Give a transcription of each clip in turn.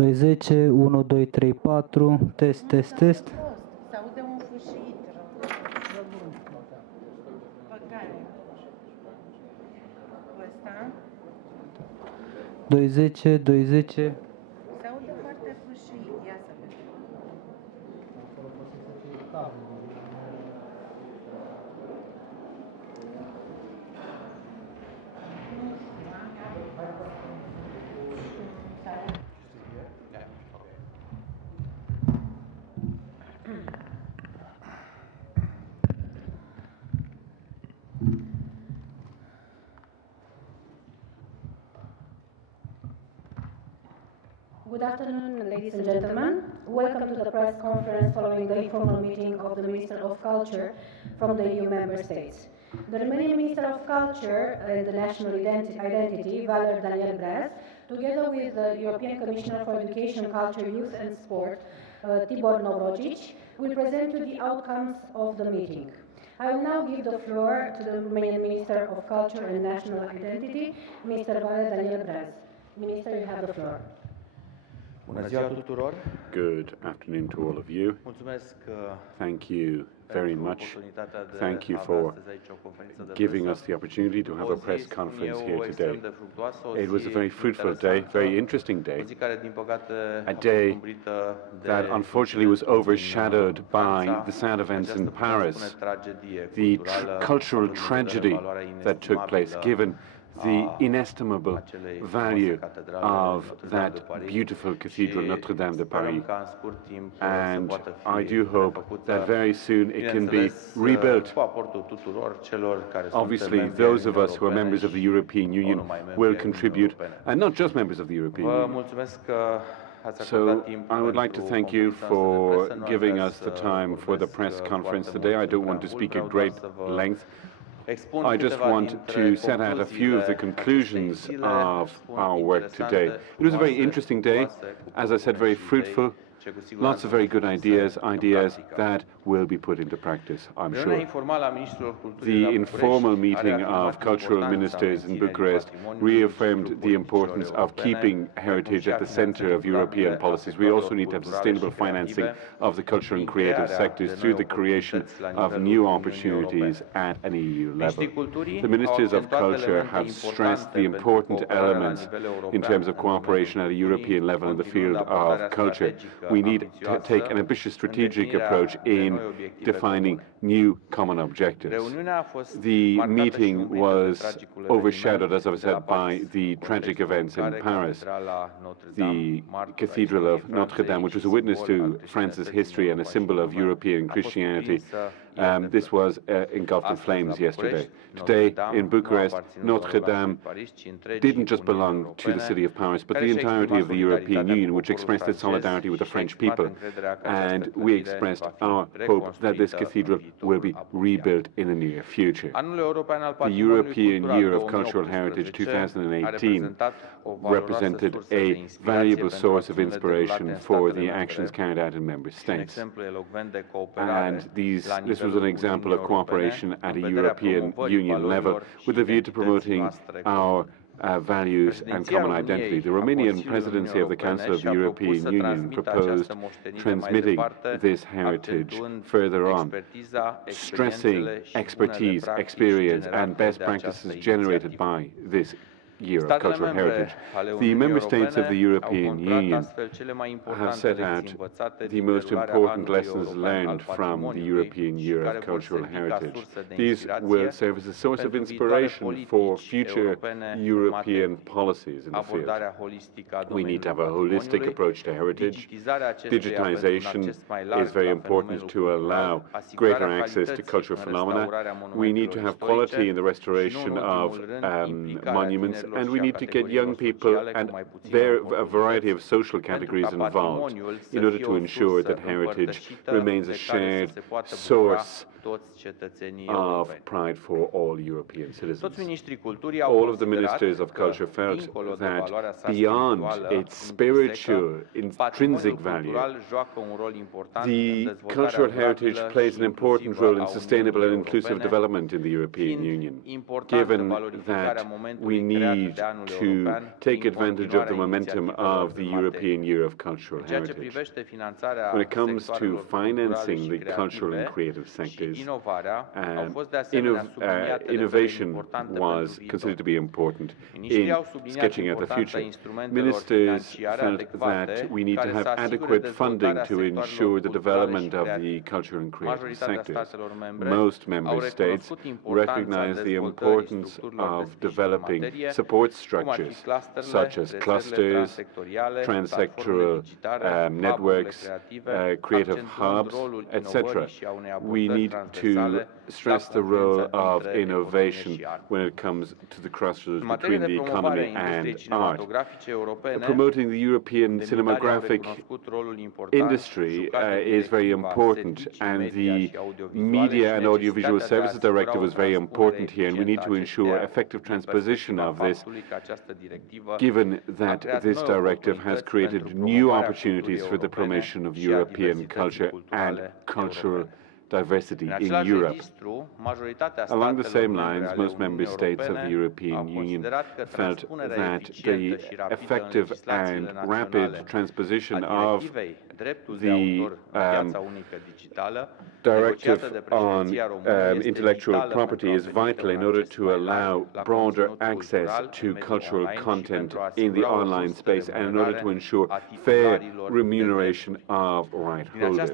210, 1, 2, 3, 4, test, test, test. Se aude un fâșit răbun. Pe care? Cu ăsta? 210, 210. Se aude foarte fâșit. Ia să vedem. Good afternoon, ladies and gentlemen. Welcome to the press conference following the informal meeting of the Minister of Culture from the EU member states. The Romanian Minister of Culture and the National Identity, Valer Daniel Breaz, together with the European Commissioner for Education, Culture, Youth and Sport, Tibor Navracsics, will present you the outcomes of the meeting. I will now give the floor to the Romanian Minister of Culture and National Identity, Mr. Valer Daniel Breaz. Minister, you have the floor. Bună ziua tuturor. Good afternoon to all of you. Mulțumesc Thank you very much. Thank you for giving us the opportunity to have a press conference here today. It was a very fruitful day, very interesting day, a day that unfortunately was overshadowed by the sad events in Paris, the cultural tragedy that took place, given the inestimable value of that beautiful cathedral, Notre Dame de Paris. And I do hope that very soon it can be rebuilt. Obviously, those of us who are members of the European Union will contribute, and not just members of the European Union. So I would like to thank you for giving us the time for the press conference today. I don't want to speak at great length. I just want to set out a few of the conclusions of our work today. It was a very interesting day, as I said, very fruitful, lots of very good ideas that will be put into practice, I'm sure. The informal meeting of cultural ministers in Bucharest reaffirmed the importance of keeping heritage at the center of European policies. We also need to have sustainable financing of the cultural and creative sectors through the creation of new opportunities at an EU level. The ministers of culture have stressed the important elements in terms of cooperation at a European level in the field of culture. We need to take an ambitious strategic approach in defining new common objectives. The meeting was overshadowed, as I said, by the tragic events in Paris. The Cathedral of Notre Dame, which was a witness to France's history and a symbol of European Christianity, this was engulfed in flames yesterday. Today in Bucharest, Notre Dame didn't just belong to the city of Paris, but the entirety of the European Union, which expressed its solidarity with the French people. And we expressed our hope that this cathedral will be rebuilt in the near future. The European Year of Cultural Heritage 2018 represented a valuable source of inspiration for the actions carried out in member states. And this was an example of cooperation at a European Union level with a view to promoting our values and common identity. The Romanian presidency of the Council of the European Union proposed transmitting this heritage further on, stressing expertise, experience, and best practices generated by this Year of Cultural Heritage. The member states of the European Union have set out the most important lessons learned from the European Year of Cultural Heritage. These will serve as a source of inspiration for future European policies in the field. We need to have a holistic approach to heritage. Digitization is very important to allow greater access to cultural phenomena. We need to have quality in the restoration of monuments, and we need to get young people and a variety of social categories involved in order to ensure that heritage remains a shared source of pride for all European citizens. All of the ministers of culture felt that beyond its spiritual, intrinsic value, the cultural heritage plays an important role in sustainable and inclusive development in the European Union, given that we need need to take advantage of the momentum of the European Year of Cultural Heritage. When it comes to financing the cultural and creative sectors, innovation was considered to be important in sketching out the future. Ministers felt that we need to have adequate funding to ensure the development of the cultural and creative sectors. Most member states recognize the importance of developing support structures such as clusters, transsectoral networks, creative hubs, etc. We need to stress the role of innovation when it comes to the crossroads between the economy and art. Promoting the European cinematographic industry is very important, and the Media and Audiovisual Services Directive was very important here, and we need to ensure effective transposition of this, given that this directive has created new opportunities for the promotion of European culture and cultural diversity in Europe. Along the same lines, most member states of the European Union felt that the effective and rapid transposition of the directive on intellectual property is vital in order to allow broader access to cultural content in the online space and in order to ensure fair remuneration of right holders.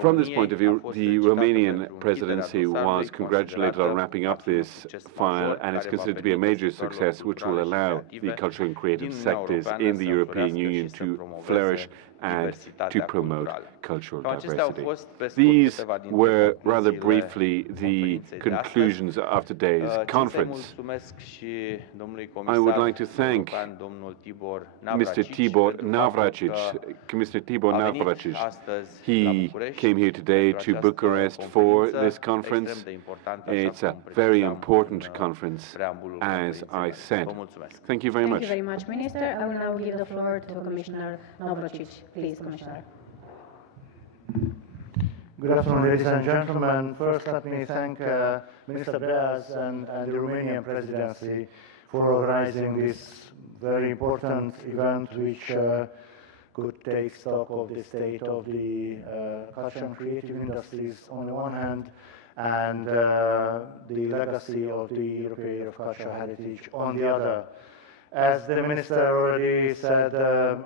From this point of view, the Romanian presidency was congratulated on wrapping up this file, and it's considered to be a major success which will allow the cultural and creative sectors in the European Union to flourish and to promote cultural diversity. These were, rather briefly, the conclusions of today's conference. I would like to thank Mr. Tibor Navracsics. He came here today to Bucharest for this conference. It's a very important conference, as I said. Thank you very much. Thank you very much, Minister. I will now give the floor to Commissioner Navracsics. Please, Commissioner. Good afternoon, ladies and gentlemen. First, let me thank Minister Breaz and the Romanian presidency for organizing this very important event, which could take stock of the state of the culture and creative industries on the one hand, and the legacy of the European Year of Cultural Heritage on the other. As the Minister already said,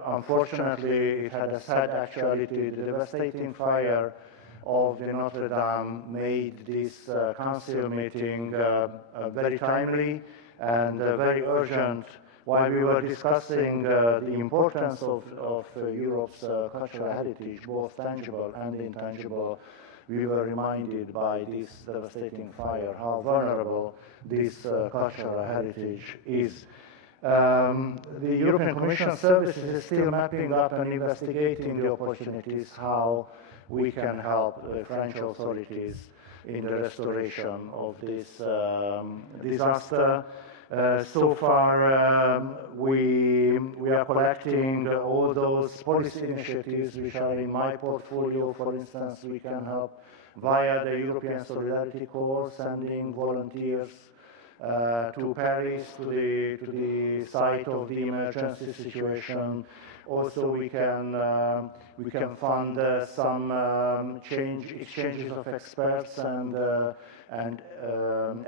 unfortunately, it had a sad actuality. The devastating fire of the Notre Dame made this council meeting very timely and very urgent. While we were discussing the importance of Europe's cultural heritage, both tangible and intangible, we were reminded by this devastating fire how vulnerable this cultural heritage is. The European Commission services is still mapping up and investigating the opportunities how we can help the French authorities in the restoration of this disaster. So far, we are collecting all those policy initiatives which are in my portfolio. For instance, we can help via the European Solidarity Corps, sending volunteers to Paris, to the site of the emergency situation. Also, we can fund some exchanges of experts and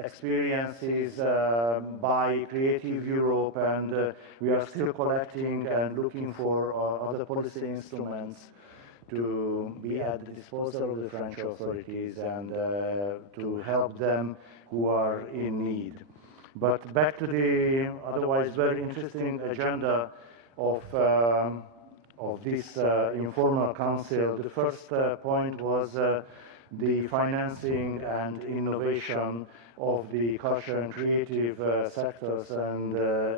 experiences by Creative Europe, and we are still collecting and looking for other policy instruments to be at the disposal of the French authorities and to help them who are in need. But back to the otherwise very interesting agenda of this informal council. The first point was the financing and innovation of the culture and creative sectors and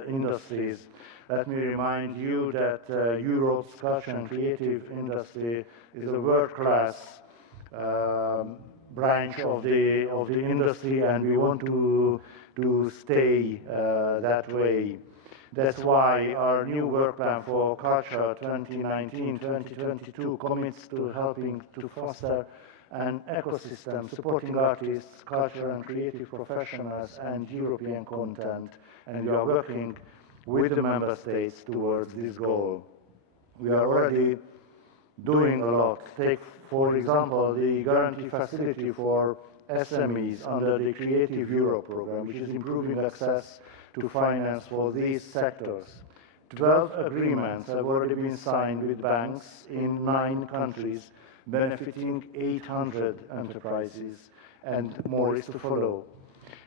industries. Let me remind you that Europe's culture and creative industry is a world-class branch of the industry, and we want to stay that way. That's why our new work plan for culture 2019-2022 commits to helping to foster an ecosystem supporting artists, culture and creative professionals and European content and we are working with the member states towards this goal. We are already doing a lot. Take, for example, the guarantee facility for SMEs under the Creative Europe program, which is improving access to finance for these sectors. 12 agreements have already been signed with banks in 9 countries, benefiting 800 enterprises, and more is to follow.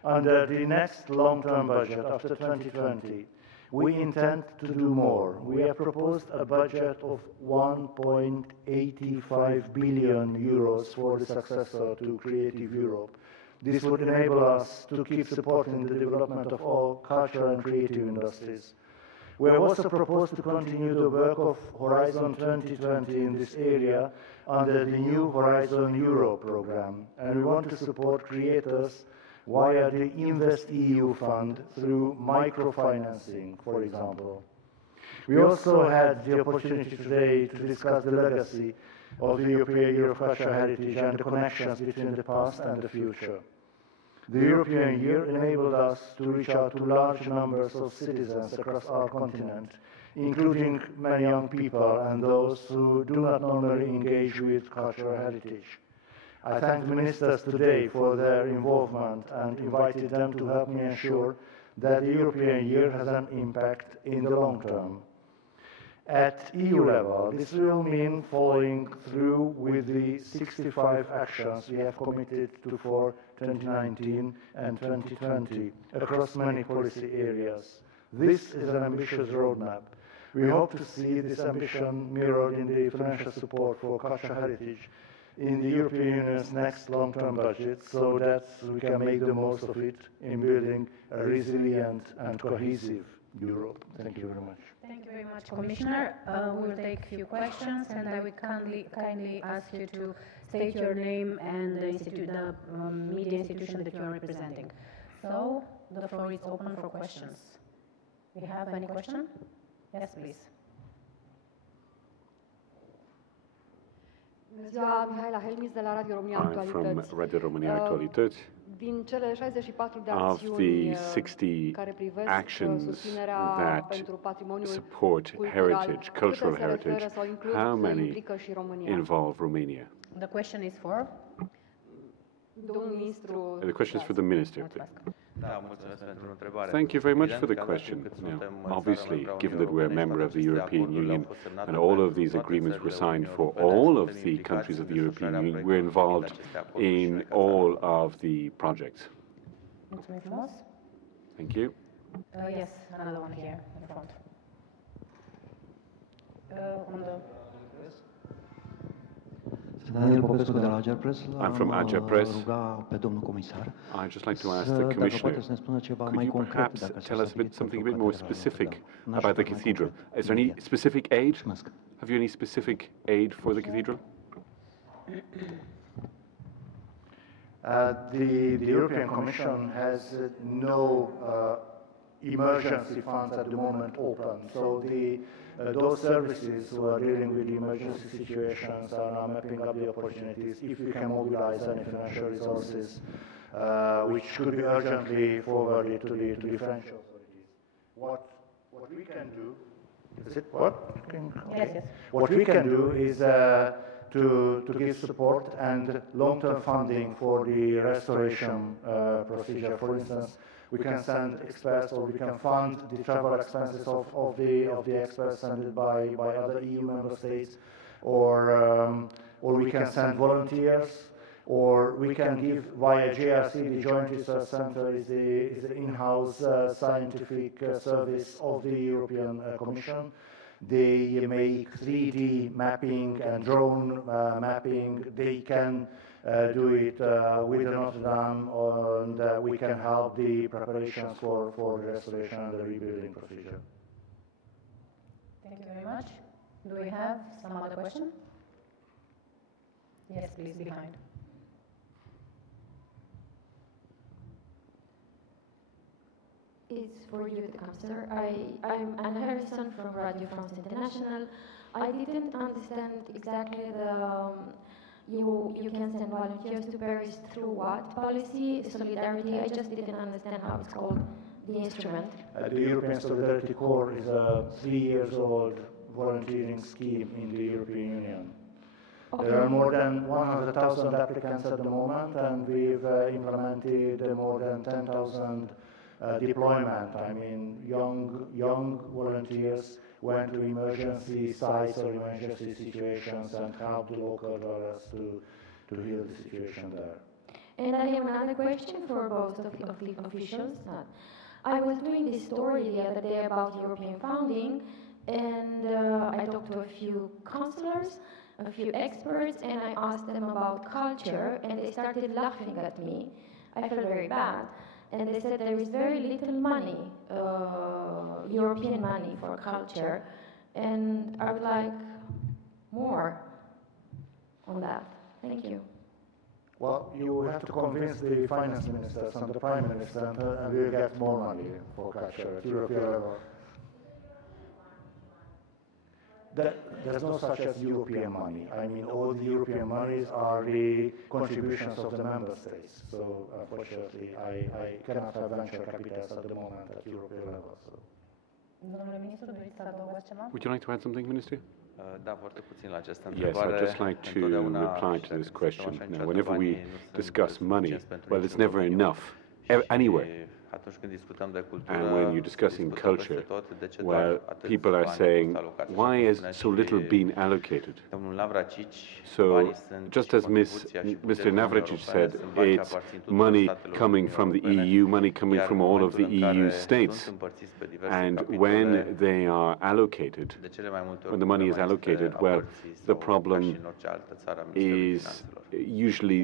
Under the next long-term budget after 2020, we intend to do more. We have proposed a budget of 1.85 billion euros for the successor to Creative Europe. This would enable us to keep supporting the development of all cultural and creative industries. We have also proposed to continue the work of Horizon 2020 in this area under the new Horizon Europe program, and we want to support creators via the InvestEU fund through microfinancing, for example. We also had the opportunity today to discuss the legacy of the European Year of Cultural Heritage and the connections between the past and the future. The European Year enabled us to reach out to large numbers of citizens across our continent, including many young people and those who do not normally engage with cultural heritage. I thank the ministers today for their involvement and invited them to help me ensure that the European Year has an impact in the long term. At EU level, this will mean following through with the 65 actions we have committed to for 2019 and 2020 across many policy areas. This is an ambitious roadmap. We hope to see this ambition mirrored in the financial support for cultural heritage in the European Union's next long-term budget, so that we can make the most of it in building a resilient and cohesive Europe. Thank you very much. Thank you very much, Commissioner. We will take a few questions, and I would kindly ask you to state your name and the media institution that you are representing. So, the floor is open for questions. We have any question? Yes, please. Bună ziua, Mihaela Helmis de la Radio România Actualități. I'm from Radio România Actualități. Din cele 64 de Of acțiuni the 60 care privesc actions susținerea that pentru patrimoniul support heritage, cultural heritage, how many involve Romania? The question is for? Domnul ministru. The question is for the minister. Thank you very much for the question. Now, obviously, given that we're a member of the European Union and all of these agreements were signed for all of the countries of the European Union, we're involved in all of the projects. Thank you. Yes, another one here in front. I'm from Ager Press. I'd just like to ask the Commissioner, could you perhaps tell us something a bit more specific about the cathedral? Is there any specific aid? Have you any specific aid for the cathedral? The European Commission has no emergency funds at the moment open, so those services who are dealing with emergency situations are now mapping up the opportunities if we can mobilize any financial resources which could be urgently forwarded to the French authorities. What we can do, is it what? Okay. Yes. What we can do is to give support and long-term funding for the restoration procedure. For instance, we can send experts, or we can fund the travel expenses of the experts sent by other EU member states, or we can send volunteers, or we can give via JRC, the Joint Research Center is the in-house scientific service of the European Commission. They make 3D mapping and drone mapping. They can do it with Notre Dame, and we can help the preparations for the restoration and the rebuilding procedure. Thank you very much. Do we have some other question? Yes, please, behind. It's for you, the Counselor. I'm Anna Harrison from Radio France International. I didn't understand exactly you can send volunteers to Paris through what policy? Solidarity? I just didn't understand how it's called, the instrument. The European Solidarity Corps is a 3-year-old volunteering scheme in the European Union. Okay. There are more than 100,000 applicants at the moment, and we've implemented more than 10,000 deployment. I mean, young volunteers went to emergency sites or emergency situations and helped the local dwellers to heal the situation there. And I have another question for both of the officials. I was doing this story the other day about European founding, and I talked to a few counselors, a few experts, and I asked them about culture, and they started laughing at me. I felt very bad. And they said there is very little money, European money for culture, and I would like more on that. Thank you. Well, you have to convince the finance ministers and the prime minister, and we'll get more money for culture at European level. There's no such as European money. I mean, all the European monies are the contributions of the member states. So, unfortunately, I cannot have venture capitals at the moment at European level. So. Would you like to add something, Minister? Da, foarte puțin la această Yes, întrebare. I'd just like to reply to this question. Now, whenever we discuss money, well, it's never enough, anywhere. And when you're discussing culture, well, people are saying, why has so little been allocated? So, just as Mr. Navracsics said, it's money coming from the EU, money coming from all of the EU states. And when they are allocated, when the money is allocated, well, the problem is usually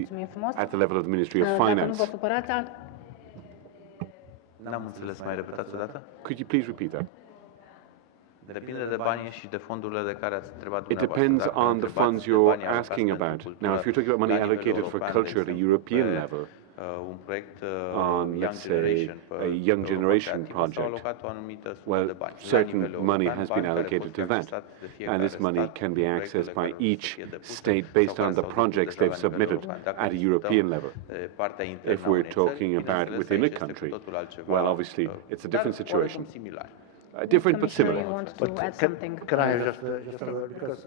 at the level of the Ministry of Finance. N-am înțeles, mai repetați o dată? Could you please repeat that? Depinde de banii și de fondurile de care ați întrebat It dumneavoastră. depends on the funds you're asking about. Now, if you're talking about money allocated for culture at a European level, on, let's say, a young generation project, well, certain money has been allocated to that. And this money can be accessed by each state based on the projects they've submitted at a European level. If we're talking about within a country, well, obviously, it's a different situation. Different but similar. Can I just because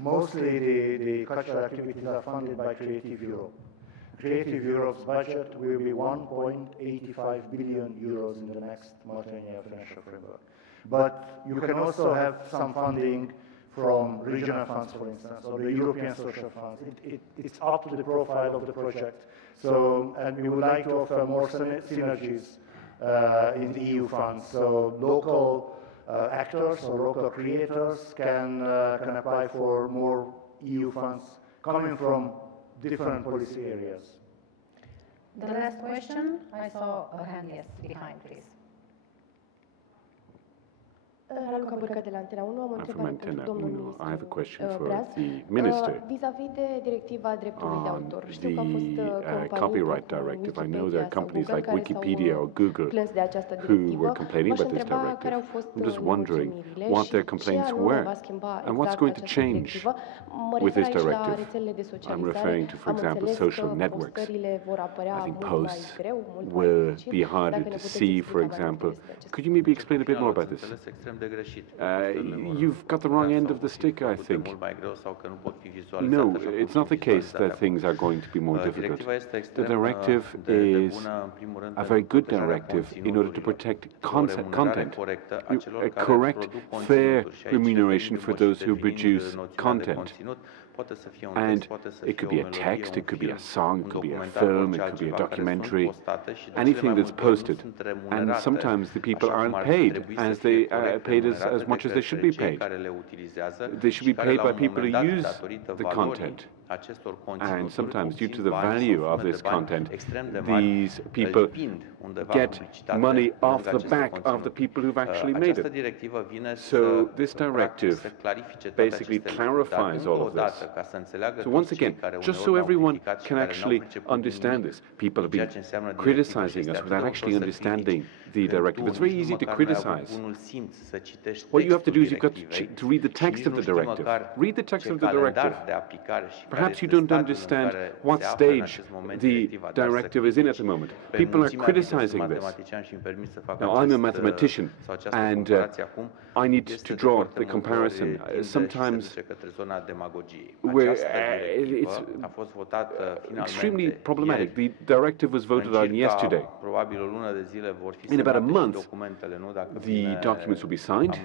mostly the cultural activities are funded by Creative Europe. Creative Europe's budget will be 1.85 billion euros in the next multi-annual financial framework. But you can also have some funding from regional funds, for instance, or the European social funds. It's up to the profile of the project. So, and we would like to offer more synergies in the EU funds. So local actors or local creators can apply for more EU funds coming from different policy areas. The last question, I saw a hand, yes, behind, please. Raluca Bârcă de la Antena 1, am o întrebare pentru domnul ministru I have a question for Breaz. the minister Vis-a-vis de directiva dreptului de on autor. Știu că au fost the copyright directive. I know there are companies like Wikipedia or Google who were complaining about this directive. I'm just wondering what their complaints were and what's going to change with this directive. I'm referring to, for example, social networks. I think posts will be harder to see, for example. Could you maybe explain a bit more about this? You've got the wrong end of the stick, I think. No, it's not the case that things are going to be more difficult. The directive is a very good directive in order to protect content. A correct, fair remuneration for those who produce content. And it could be a text, it could be a song, it could be a film, it could be a documentary, anything that's posted. And sometimes the people aren't paid as they are paid as much as they should be paid. They should be paid by people who use the content. And sometimes, due to the value of this content, these people get money off the back of the people who've actually made it. So this directive basically clarifies all of this. So once again, just so everyone can actually understand this, people have been criticizing us without actually understanding the directive. It's very easy to criticize. What you have to do is you've got to read the text of the directive. Read the text of the directive. perhaps you don't understand what stage the directive is in at the moment. People are criticizing this. Now, I'm a mathematician, and I need to draw the comparison. Sometimes it's extremely problematic. The directive was voted on yesterday. In about a month, the documents will be signed,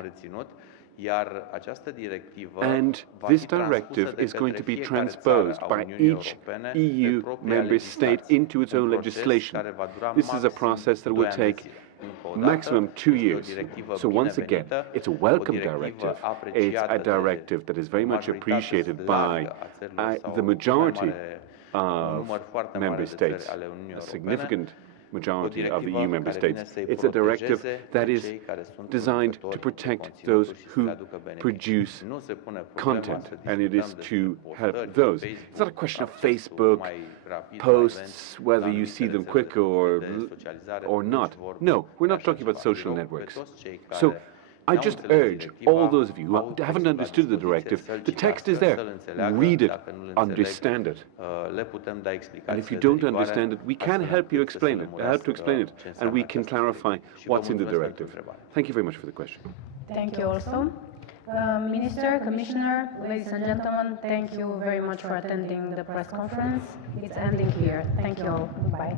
and this directive is going to be transposed by each EU member state into its own legislation. This is a process that will take maximum 2 years. So once again, it's a welcome directive. It's a directive that is very much appreciated by the majority of member states, a significant majority of the EU member states. It's a directive that is designed to protect those who produce content, and it is to help those. It's not a question of Facebook posts, whether you see them quicker or not. No, we're not talking about social networks. So I just urge all those of you who haven't understood the directive, the text is there. Read it, understand it. And if you don't understand it, we can help you explain it, and we can clarify what's in the directive. Thank you very much for the question. Thank you also. Minister, Commissioner, ladies and gentlemen, thank you very much for attending the press conference. It's ending here. Thank you all. Goodbye.